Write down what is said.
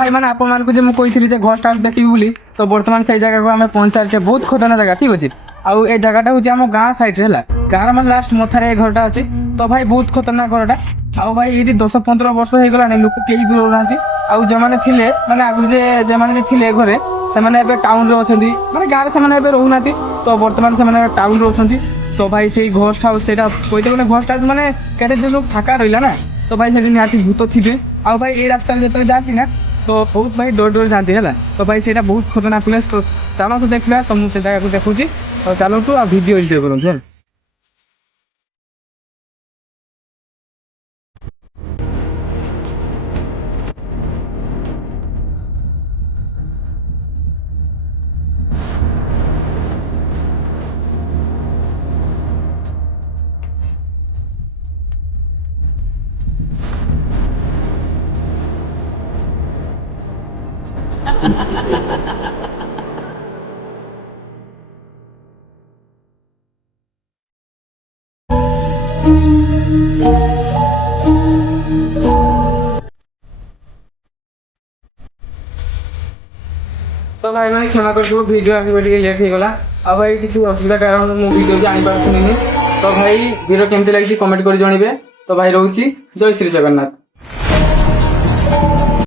ভাই মানে ଆପଣମାନଙ୍କୁ ଯେ ମୁଁ କହିଥିଲି ଯେ ଘୋଷ୍ଟ ହାଉସ୍ ଦେଖିବି ବୋଲି ତ ବର୍ତ୍ତମାନ ସେଇ ଜାଗାକୁ ଆମେ ପହଞ୍ଚାରିଛେ ବହୁତ ଖତରନାକ ଜାଗା ଠିକ୍ ଅଛି। ଆଉ ଏ ଜାଗାଟା ହେଉଛି ଆମ ଗାଁ ସାଇଡ଼ରେ ହେଲା, ଗାଁର ମାନେ ଲାଷ୍ଟ ମଥାରେ ଏ ଘରଟା ଅଛି। ତ ଭାଇ ବହୁତ ଖତରନାକ ଘରଟା। ଆଉ ଭାଇ ଏଇଠି 10-15 ବର୍ଷ ହେଇଗଲାଣି ଲୋକ କେହି ବି ରହୁନାହାନ୍ତି। ଆଉ ଯେଉଁମାନେ ଥିଲେ ମାନେ ଆଗରୁ ଯେମାନେ ଯେ ଥିଲେ ଘରେ ସେମାନେ ଏବେ ଟାଉନରେ ଅଛନ୍ତି, ମାନେ ଗାଁରେ ସେମାନେ ଏବେ ରହୁନାହାନ୍ତି। ତ ବର୍ତ୍ତମାନ ସେମାନେ ଟାଉନରେ ଅଛନ୍ତି। ତ ଭାଇ ସେଇ ଘୋଷ୍ଟ ହାଉସ୍ ସେଇଟା କହିତେ ଗଲେ ଘୋଷ୍ଟ ହାଉସ୍ ମାନେ କେତେ ଦିନ ଫାଙ୍କା ରହିଲା ନା, ତ ଭାଇ ସେଠି ନିହାତି ଭୂତ ଥିବେ। ଆଉ ଭାଇ ଏଇ ରାସ୍ତାରେ ଯେତେବେଳେ ଯାଆନ୍ତି ନା ତ ବହୁତ ଭାଇ ଡର ଡର ଯାଆନ୍ତି ହେଲା। ତ ଭାଇ ସେଇଟା ବହୁତ ଖତରନାକ ପ୍ଲେସ୍। ତ ଚାଲନ୍ତୁ ଦେଖିବା, ତ ମୁଁ ସେ ଜାଗାକୁ ଦେଖୁଛି। ଆଉ ଚାଲନ୍ତୁ ଆଉ ଭିଡ଼ିଓ ଏନ୍ଜୟ କରନ୍ତୁ ହେଲା। तो भाई मैंने क्षमा कर भिडियो आसवे लेट हो गला। आ भाई किसी असुविधा कारण मो भिडियो जापारे। तो भाई भिडियो केमती लगी कमेंट कर जनइबे। तो भाई रोची जय श्री जगन्नाथ।